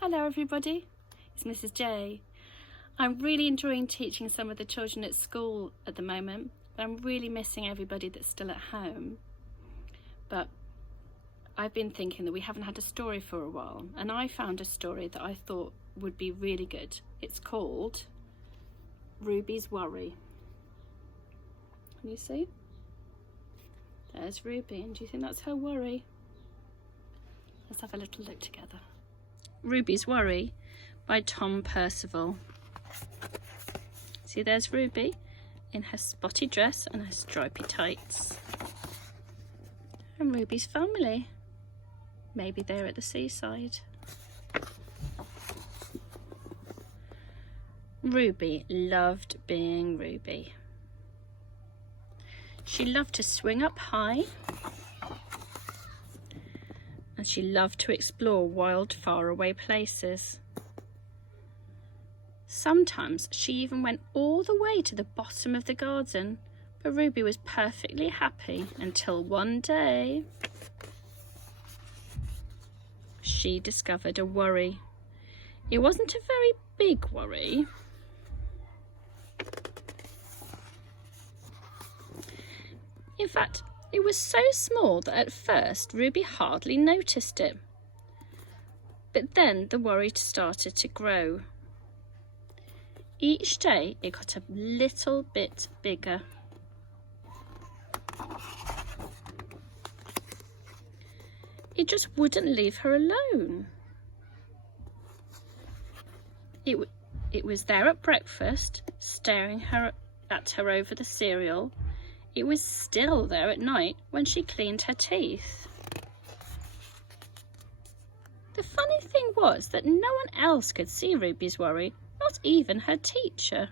Hello everybody, it's Mrs. J. I'm really enjoying teaching some of the children at school at the moment, but I'm really missing everybody that's still at home. But I've been thinking that we haven't had a story for a while, and I found a story that I thought would be really good. It's called Ruby's Worry. Can you see? There's Ruby, and do you think that's her worry? Let's have a little look together. Ruby's Worry by Tom Percival. See, there's Ruby in her spotty dress and her stripy tights. And Ruby's family. Maybe they're at the seaside. Ruby loved being Ruby. She loved to swing up high, and she loved to explore wild, faraway places. Sometimes she even went all the way to the bottom of the garden, but Ruby was perfectly happy until one day she discovered a worry. It wasn't a very big worry. In fact, it was so small that at first Ruby hardly noticed it. But then the worry started to grow. Each day it got a little bit bigger. It just wouldn't leave her alone. It was there at breakfast, staring at her over the cereal. It was still there at night when she cleaned her teeth. The funny thing was that no one else could see Ruby's worry, not even her teacher.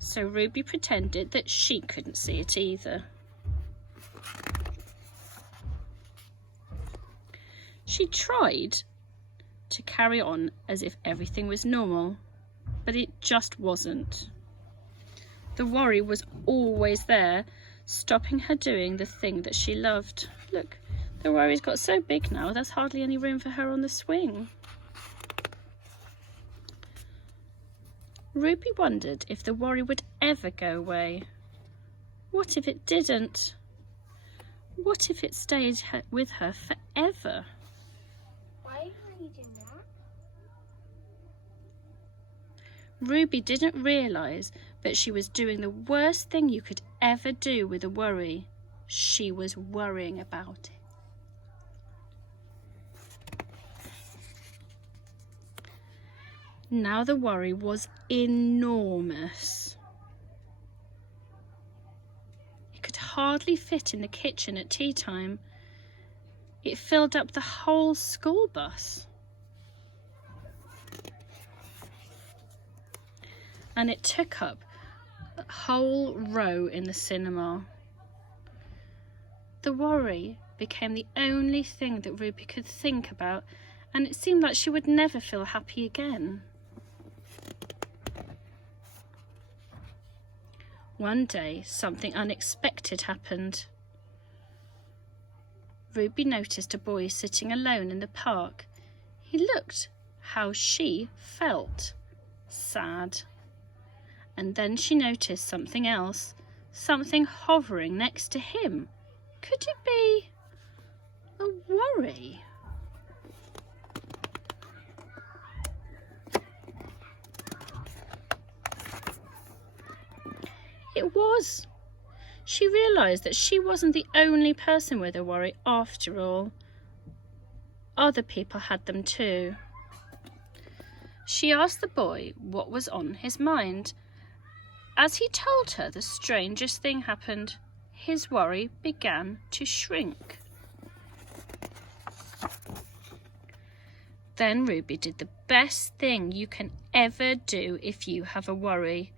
So Ruby pretended that she couldn't see it either. She tried to carry on as if everything was normal, but it just wasn't. The worry was always there, stopping her doing the thing that she loved. Look, the worry's got so big now, there's hardly any room for her on the swing. Ruby wondered if the worry would ever go away. What if it didn't? What if it stayed with her forever? Why are you doing that? Ruby didn't realise that she was doing the worst thing you could ever do with a worry. She was worrying about it. Now the worry was enormous. It could hardly fit in the kitchen at tea time. It filled up the whole school bus. And it took up a whole row in the cinema. The worry became the only thing that Ruby could think about, and it seemed like she would never feel happy again. One day, something unexpected happened. Ruby noticed a boy sitting alone in the park. He looked how she felt, sad. And then she noticed something else, something hovering next to him. Could it be a worry? It was. She realised that she wasn't the only person with a worry after all. Other people had them too. She asked the boy what was on his mind. As he told her, the strangest thing happened. His worry began to shrink. Then Ruby did the best thing you can ever do if you have a worry.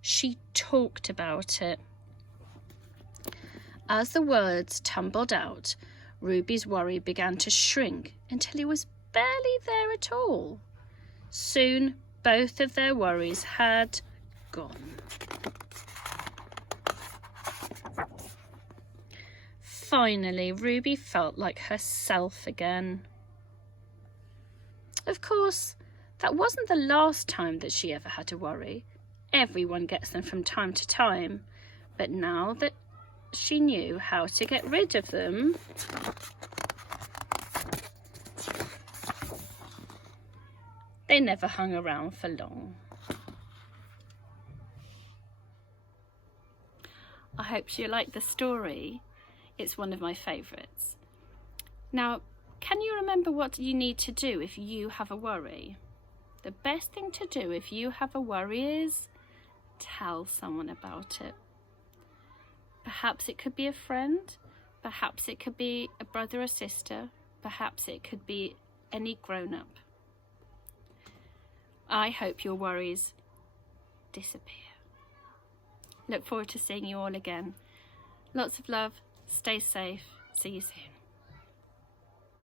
She talked about it. As the words tumbled out, Ruby's worry began to shrink until it was barely there at all. Soon, both of their worries had gone. finally Ruby felt like herself again. Of course, that wasn't the last time that she ever had to worry. Everyone gets them from time to time, but now that she knew how to get rid of them, they never hung around for long. I hope you like the story. It's one of my favourites. Now, can you remember what you need to do if you have a worry? The best thing to do if you have a worry is tell someone about it. Perhaps it could be a friend, perhaps it could be a brother or sister, perhaps it could be any grown-up. I hope your worries disappear. Look forward to seeing you all again. Lots of love, stay safe, see you soon.